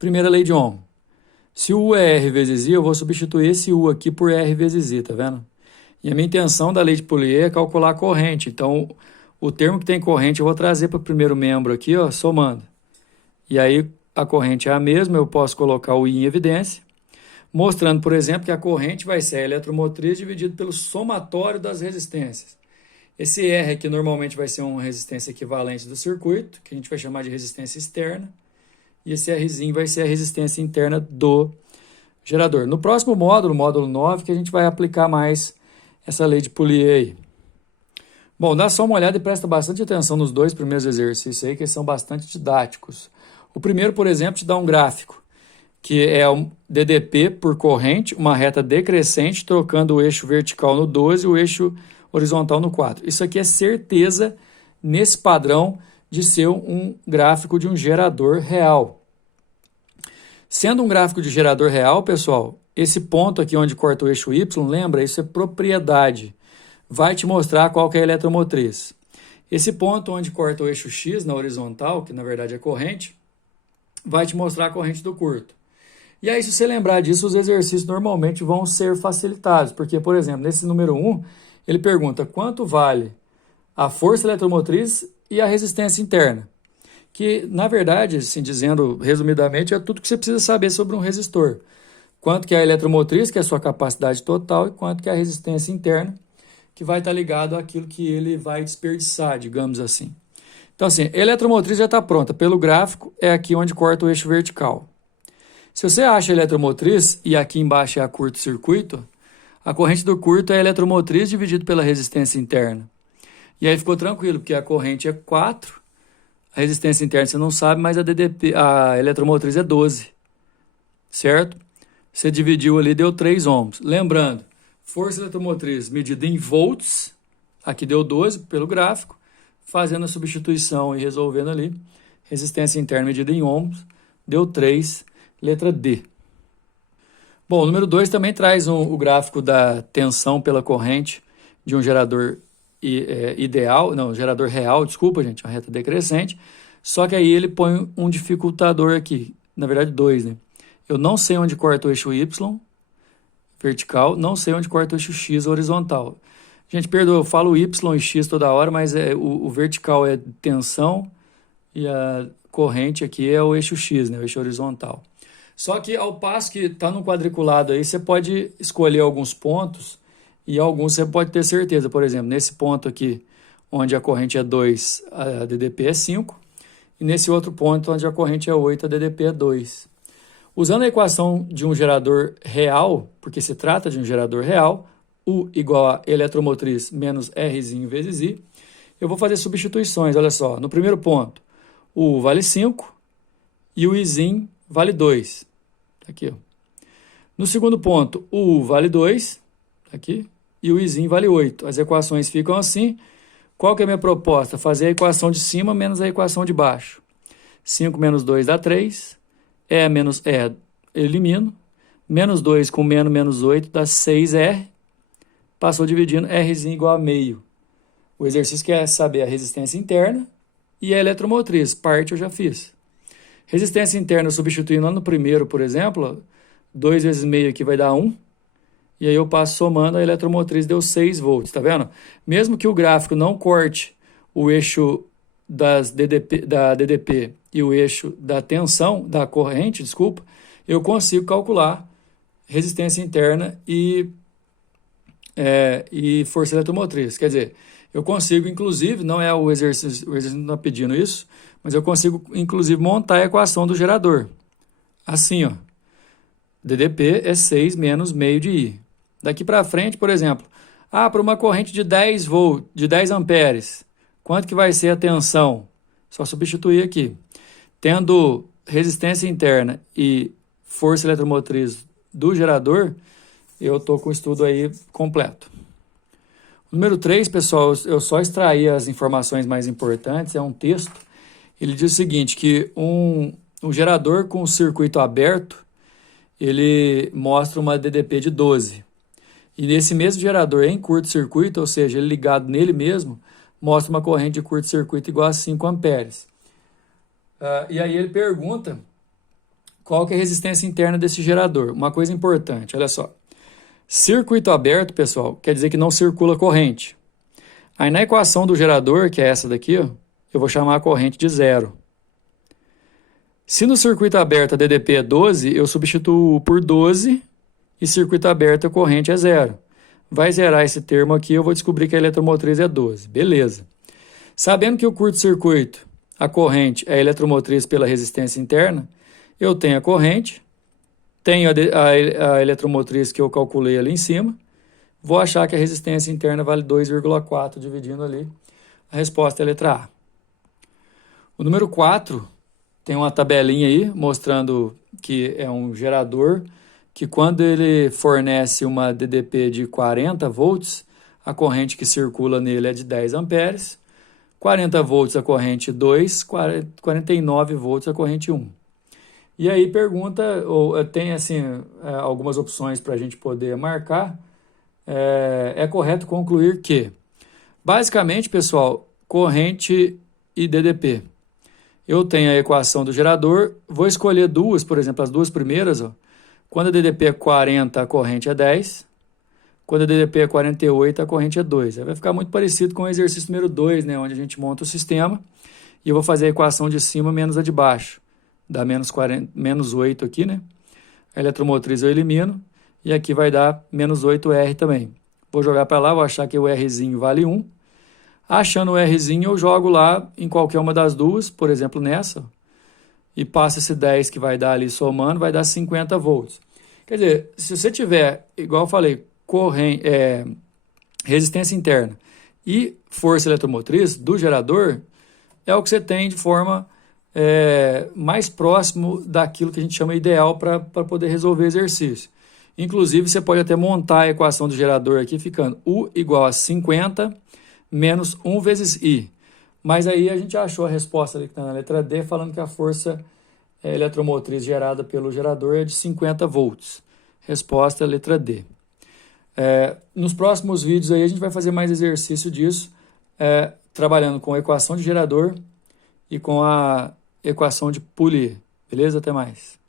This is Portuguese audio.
Primeira lei de Ohm. Se o U é R vezes I, eu vou substituir esse U aqui por R vezes I, tá vendo? E a minha intenção da lei de Polier é calcular a corrente. Então, o termo que tem corrente eu vou trazer para o primeiro membro aqui, ó, somando. E aí, a corrente é a mesma, eu posso colocar o I em evidência, mostrando, por exemplo, que a corrente vai ser a eletromotriz dividido pelo somatório das resistências. Esse R aqui normalmente vai ser uma resistência equivalente do circuito, que a gente vai chamar de resistência externa, e esse Rzinho vai ser a resistência interna do gerador. No próximo módulo, módulo 9, que a gente vai aplicar mais essa lei de Polier aí. Bom, dá só uma olhada e presta bastante atenção nos dois primeiros exercícios aí, que eles são bastante didáticos. O primeiro, por exemplo, te dá um gráfico, que é um DDP por corrente, uma reta decrescente, trocando o eixo vertical no 12 e o eixo horizontal no 4. Isso aqui é certeza, nesse padrão, de ser um gráfico de um gerador real. Sendo um gráfico de gerador real, pessoal, esse ponto aqui onde corta o eixo Y, lembra? Isso é propriedade. Vai te mostrar qual que é a eletromotriz. Esse ponto onde corta o eixo X na horizontal, que na verdade é corrente, vai te mostrar a corrente do curto. E aí, se você lembrar disso, os exercícios normalmente vão ser facilitados, porque, por exemplo, nesse número 1, ele pergunta quanto vale a força eletromotriz e a resistência interna, que, na verdade, assim, dizendo resumidamente, é tudo que você precisa saber sobre um resistor. Quanto que é a eletromotriz, que é a sua capacidade total, e quanto que é a resistência interna, que vai estar ligado àquilo que ele vai desperdiçar, digamos assim. Então, assim, a eletromotriz já está pronta. Pelo gráfico, é aqui onde corta o eixo vertical. Se você acha a eletromotriz, e aqui embaixo é a curto-circuito, a corrente do curto é a eletromotriz dividido pela resistência interna. E aí ficou tranquilo, porque a corrente é 4, a resistência interna você não sabe, mas a eletromotriz é 12, certo? Você dividiu ali, deu 3 ohms. Lembrando, força eletromotriz medida em volts, aqui deu 12 pelo gráfico, fazendo a substituição e resolvendo ali, resistência interna medida em ohms, deu 3, letra D. Bom, o número 2 também traz o gráfico da tensão pela corrente de um gerador gerador real, desculpa, gente, uma reta decrescente, só que aí ele põe um dificultador aqui, na verdade 2, né? Eu não sei onde corta o eixo Y vertical, não sei onde corta o eixo X horizontal. Gente, perdoa, eu falo Y e X toda hora, mas o vertical é tensão e a corrente aqui é o eixo X, né, o eixo horizontal. Só que ao passo que está no quadriculado aí, você pode escolher alguns pontos e alguns você pode ter certeza. Por exemplo, nesse ponto aqui, onde a corrente é 2, a DDP é 5. E nesse outro ponto, onde a corrente é 8, a DDP é 2. Usando a equação de um gerador real, porque se trata de um gerador real, U igual a eletromotriz menos Rzinho vezes I, eu vou fazer substituições, olha só. No primeiro ponto, o U vale 5 e o Izinho vale 2. Aqui, ó. No segundo ponto, o U vale 2, aqui, e o Izinho vale 8. As equações ficam assim. Qual que é a minha proposta? Fazer a equação de cima menos a equação de baixo. 5 menos 2 dá 3. E menos E, elimino. Menos 2 com menos 8 dá 6R. Passou dividindo, Rzinho igual a meio. O exercício quer saber a resistência interna e a eletromotriz. Parte eu já fiz. Resistência interna, substituindo lá no primeiro, por exemplo, 2 vezes meio aqui vai dar 1. E aí eu passo somando, a eletromotriz deu 6 volts, tá vendo? Mesmo que o gráfico não corte o eixo da DDP e o eixo da tensão, da corrente, desculpa, eu consigo calcular resistência interna e força eletromotriz. Quer dizer, eu consigo, inclusive, não é o exercício não está pedindo isso, mas eu consigo, inclusive, montar a equação do gerador. Assim, ó. DDP é 6 menos meio de I. Daqui para frente, por exemplo, para uma corrente de 10 volts, de 10 amperes, quanto que vai ser a tensão? Só substituir aqui. Tendo resistência interna e força eletromotriz do gerador, eu estou com o estudo aí completo. Número 3, pessoal, eu só extraí as informações mais importantes, é um texto. Ele diz o seguinte, que um gerador com circuito aberto, ele mostra uma DDP de 12. E nesse mesmo gerador em curto-circuito, ou seja, ele ligado nele mesmo, mostra uma corrente de curto-circuito igual a 5 amperes. E aí ele pergunta qual que é a resistência interna desse gerador. Uma coisa importante, olha só. Circuito aberto, pessoal, quer dizer que não circula corrente. Aí na equação do gerador, que é essa daqui, ó, eu vou chamar a corrente de zero. Se no circuito aberto a DDP é 12, eu substituo por 12 e circuito aberto a corrente é zero. Vai zerar esse termo aqui, eu vou descobrir que a eletromotriz é 12. Beleza. Sabendo que o curto-circuito, a corrente, é a eletromotriz pela resistência interna, eu tenho a corrente, tenho a eletromotriz que eu calculei ali em cima, vou achar que a resistência interna vale 2,4, dividindo ali. A resposta é a letra A. O número 4 tem uma tabelinha aí mostrando que é um gerador que quando ele fornece uma DDP de 40 volts, a corrente que circula nele é de 10 amperes, 40 volts a corrente 2, 49 volts a corrente 1. E aí pergunta, ou tem assim algumas opções para a gente poder marcar. É correto concluir que, basicamente, pessoal, corrente e DDP. Eu tenho a equação do gerador, vou escolher duas, por exemplo, as duas primeiras. Ó. Quando a DDP é 40, a corrente é 10. Quando a DDP é 48, a corrente é 2. Aí vai ficar muito parecido com o exercício número 2, né, onde a gente monta o sistema e eu vou fazer a equação de cima menos a de baixo. Dá menos 8 aqui, né? A eletromotriz eu elimino. E aqui vai dar menos 8R também. Vou jogar para lá, vou achar que o Rzinho vale 1. Achando o Rzinho, eu jogo lá em qualquer uma das duas, por exemplo, nessa. E passa esse 10 que vai dar ali somando, vai dar 50 volts. Quer dizer, se você tiver, igual eu falei, resistência interna e força eletromotriz do gerador, é o que você tem de forma mais próximo daquilo que a gente chama ideal para poder resolver exercício. Inclusive, você pode até montar a equação do gerador aqui, ficando U igual a 50 menos 1 vezes I. Mas aí a gente achou a resposta ali que está na letra D, falando que a força eletromotriz gerada pelo gerador é de 50 volts. Resposta é a letra D. Nos próximos vídeos aí a gente vai fazer mais exercício disso, trabalhando com a equação de gerador e com a equação de Poulier. Beleza? Até mais.